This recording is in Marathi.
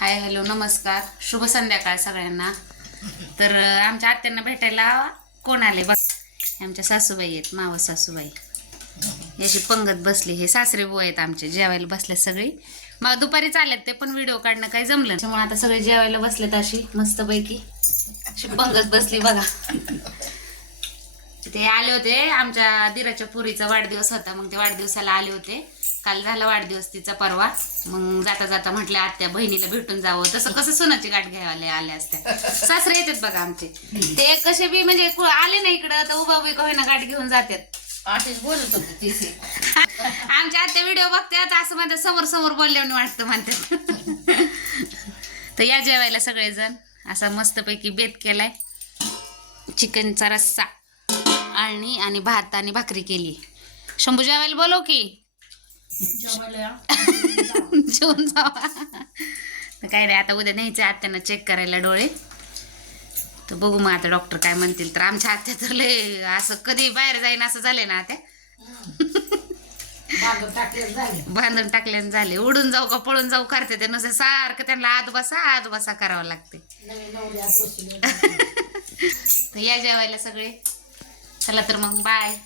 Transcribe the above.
हाय हॅलो नमस्कार. शुभ संध्याकाळ सगळ्यांना. तर आमच्या आत्यांना भेटायला कोण आले? बस आमच्या सासूबाई आहेत मावा सासूबाई. याची पंगत बसली. हे सासरे बुवा आहेत आमचे जेवायला बसले सगळी. मग दुपारी चालत ते पण व्हिडिओ काढणं काही जमलं त्यामुळे आता सगळे जेवायला बसलेत अशी मस्तपैकी. अशी पंगत बसली बघा. ते आले होते आमच्या दिराच्या पुरीचा वाढदिवस होता मग ते वाढदिवसाला आले होते. काल झाला वाढदिवस तिचा परवा. मग जाता जाता म्हटलं आत्या बहिणीला भेटून जावं. तसं कसं सोनाची गाठ घ्यायला आल्या असत्या. सासरे येतात बघा आमचे. ते कसे बी म्हणजे कु- आले ना इकडं तर उभा उभी ना गाठ घेऊन जातात असेच बोलत होते तिथे. आमच्या आत्या व्हिडिओ बघतात असं म्हणतात समोर समोर बोलल्याने वाटतं म्हणतात. तर या जेवायला सगळेजण. असा मस्तपैकी बेत केलाय. चिकनचा रस्सा. आणि आणि भात आणि भाकरी केली. शंभू जेवायला बोलव की. जेवून जावा. काय नाही आता उद्या न्यायचं आत्यांना चेक करायला डोळे. तर बघू मग आता डॉक्टर काय म्हणतील. तर आमच्या आत्या तर लय असं कधी बाहेर जाईन असं झालंय ना आत्या? बांधून टाकल्याने झाले उडून जाऊ का पळून जाऊ करते ते. नुसतं सारखं त्यांना आत बसा आत बसा करावं लागते तर या जेवायला सगळे. चला तर मग बाय.